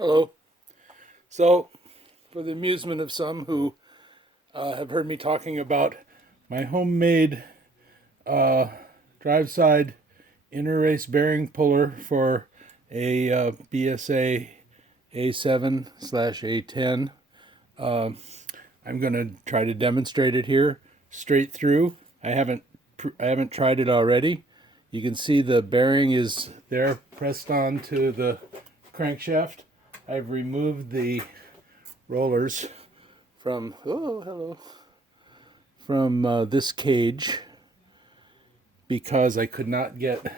Hello. So, for the amusement of some who have heard me talking about my homemade drive side inner race bearing puller for a BSA A7 slash A10, I'm going to try to demonstrate it here straight through. I haven't tried it already. You can see the bearing is there pressed onto the crankshaft. I've removed the rollers from this cage because I could not get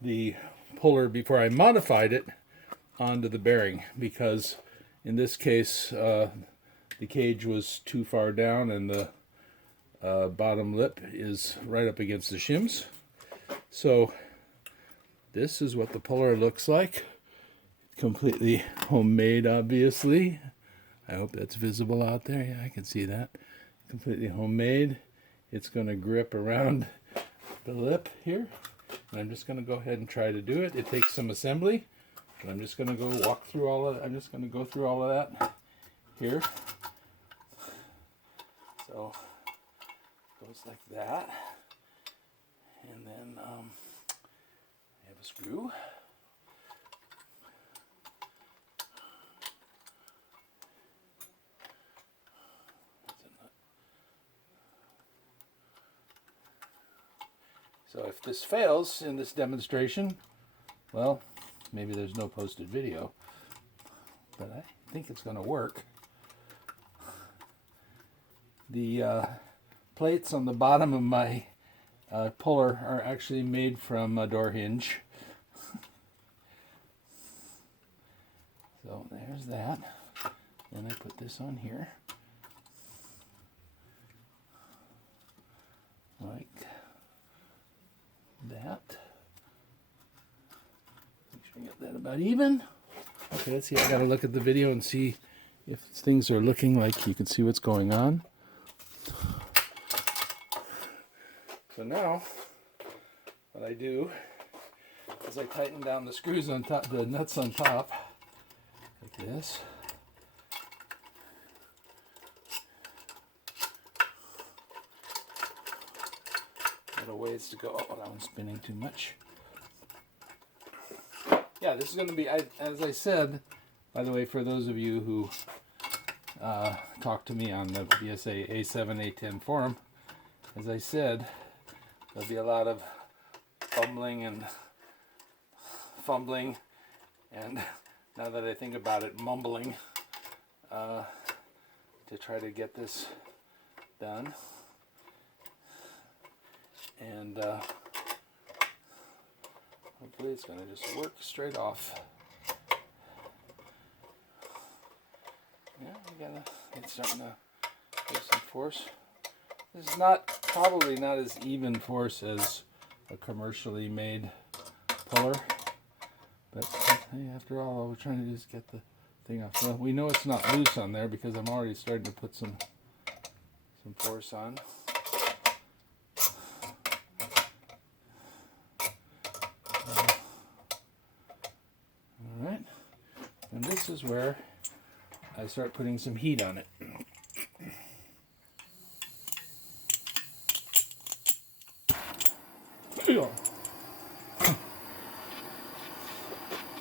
the puller before I modified it onto the bearing, because in this case the cage was too far down and the bottom lip is right up against the shims. So this is what the puller looks like. Completely homemade, obviously. I hope that's visible out there. Yeah, I can see that. Completely homemade. It's going to grip around the lip here. And I'm just going to go ahead and try to do it. It takes some assembly, but I'm just going to go walk through all of it. I'm just going to go through all of that here. So it goes like that. And then I have a screw. So if this fails in this demonstration, well, maybe there's no posted video, but I think it's going to work. The plates on the bottom of my puller are actually made from a door hinge. So there's that. Then I put this on here, like that. Make sure I get that about even. Okay, let's see. I gotta look at the video and see if things are looking like you can see what's going on. So now, what I do is I tighten down the screws on top, the nuts on top, like this. A ways to go. Oh, that one's spinning too much. Yeah, this is going to be, as I said, by the way, for those of you who talk to me on the BSA A7, A10 forum, as I said, there'll be a lot of fumbling, and now that I think about it, mumbling to try to get this done. And hopefully it's going to just work straight off. Yeah, it's starting to give some force. This is probably not as even force as a commercially made puller, but hey, after all, all we're trying to do is get the thing off. Well, we know it's not loose on there because I'm already starting to put some force on. And this is where I start putting some heat on it. I'm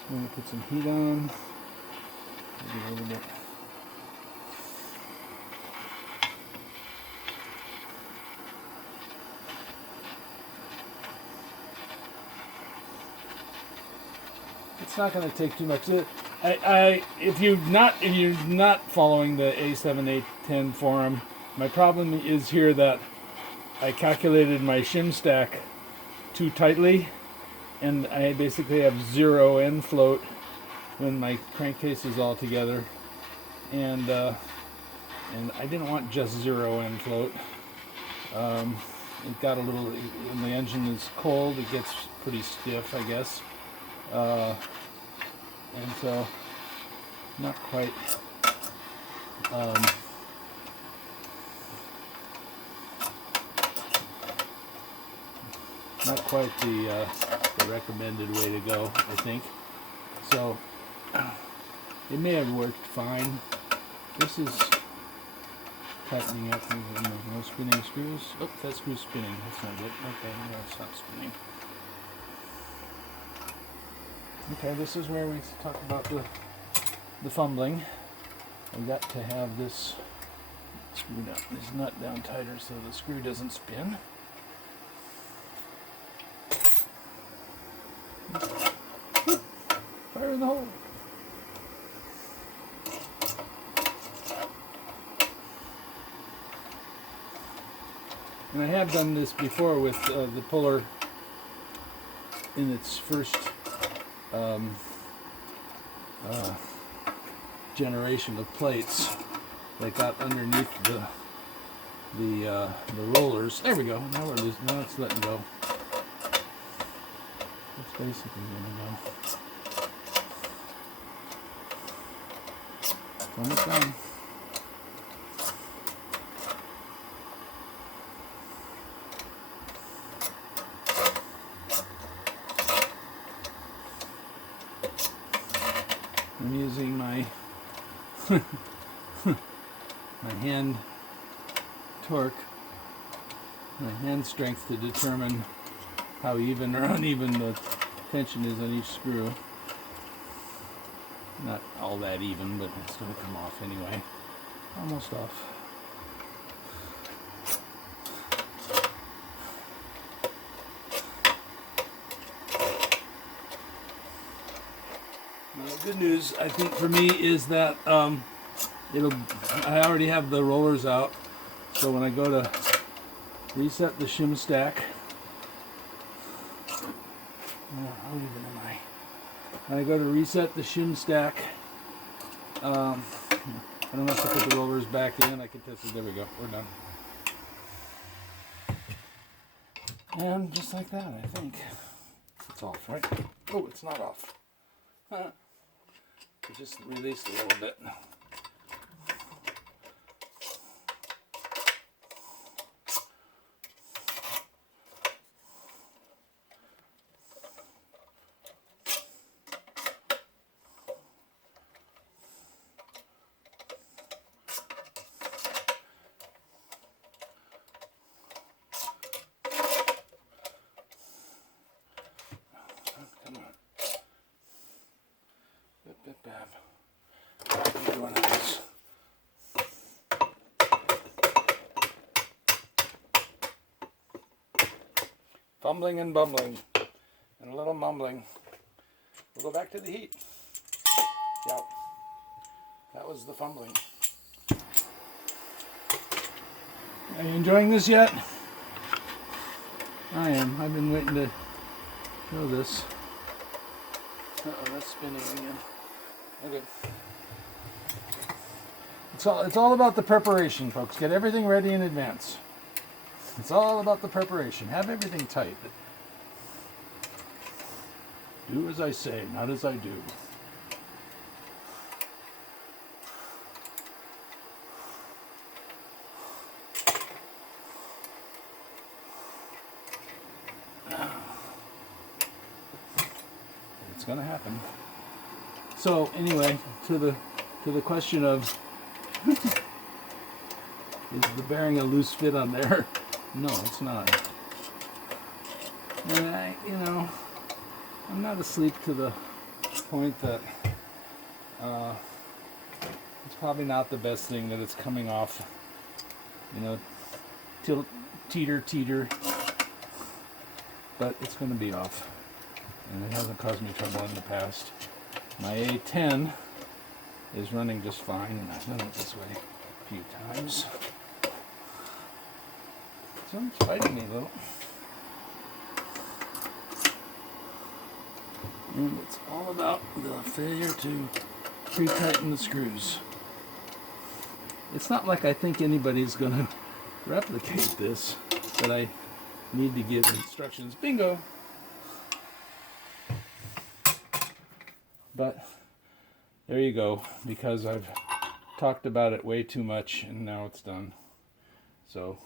going to put some heat on. Maybe a little bit. It's not going to take too much. If you're not following the A7, A10 forum, my problem is here that I calculated my shim stack too tightly, and I basically have 0 end float when my crankcase is all together, and I didn't want just 0 end float. It got a little, when the engine is cold, it gets pretty stiff, I guess. And so, not quite the recommended way to go, I think. So It may have worked fine. This is tightening up. No spinning screws. Oh, that screw's spinning. That's not good. Okay, no, it's not spinning. Okay, this is where we talk about the fumbling. We got to have this screw down, this nut down tighter so the screw doesn't spin. Fire in the hole. And I have done this before with the puller in its first generation of plates that got underneath the rollers. There we go. Now we're losing. Now it's letting go. It's basically going to go. It's almost done. I'm using my my hand torque, my hand strength to determine how even or uneven the tension is on each screw. Not all that even, but it's going to come off anyway. Almost off. The good news, I think, for me is that I already have the rollers out, so when I go to reset the shim stack, how even am I? When I go to reset the shim stack, I don't have to put the rollers back in. I can test it. There we go. We're done. And just like that, I think it's off, right? Oh, it's not off. It just released a little bit. Come on. Bip, bap. Maybe one of these. Fumbling and bumbling. And a little mumbling. We'll go back to the heat. Yep. That was the fumbling. Are you enjoying this yet? I am. I've been waiting to show this. Uh-oh, that's spinning again. Okay. It's all about the preparation, folks. Get everything ready in advance. It's all about the preparation. Have everything tight. Do as I say, not as I do. It's gonna happen. So anyway, to the question of is the bearing a loose fit on there? No, it's not. And I'm not asleep to the point that it's probably not the best thing that it's coming off. Teeter, but it's going to be off, and it hasn't caused me trouble in the past. My A10 is running just fine, and I've done it this way a few times. So it's fighting me a little. And it's all about the failure to pre-tighten the screws. It's not like I think anybody's going to replicate this, but I need to give instructions. Bingo! But there you go, because I've talked about it way too much and now it's done. So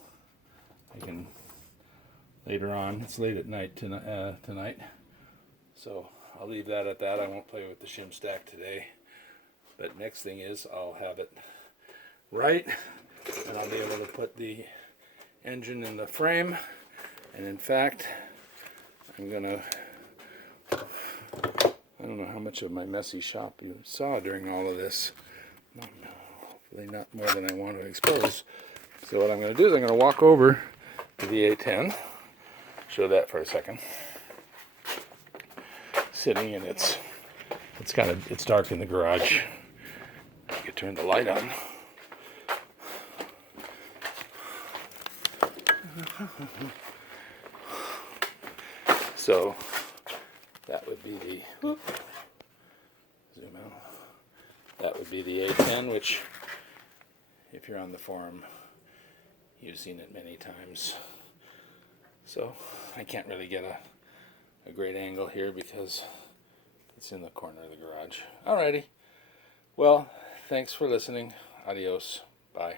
I can later on, it's late at night tonight, so I'll leave that at that. I won't play with the shim stack today. But next thing is I'll have it right, and I'll be able to put the engine in the frame. And in fact, I'm gonna, I don't know how much of my messy shop you saw during all of this. Hopefully not more than I want to expose. So what I'm going to do is I'm going to walk over to the A10, show that for a second. Sitting, and it's dark in the garage. I could turn the light on. So that would be the zoom out. That would be the A10, which, if you're on the forum, you've seen it many times. So I can't really get a great angle here because it's in the corner of the garage. Alrighty. Well, thanks for listening. Adios. Bye.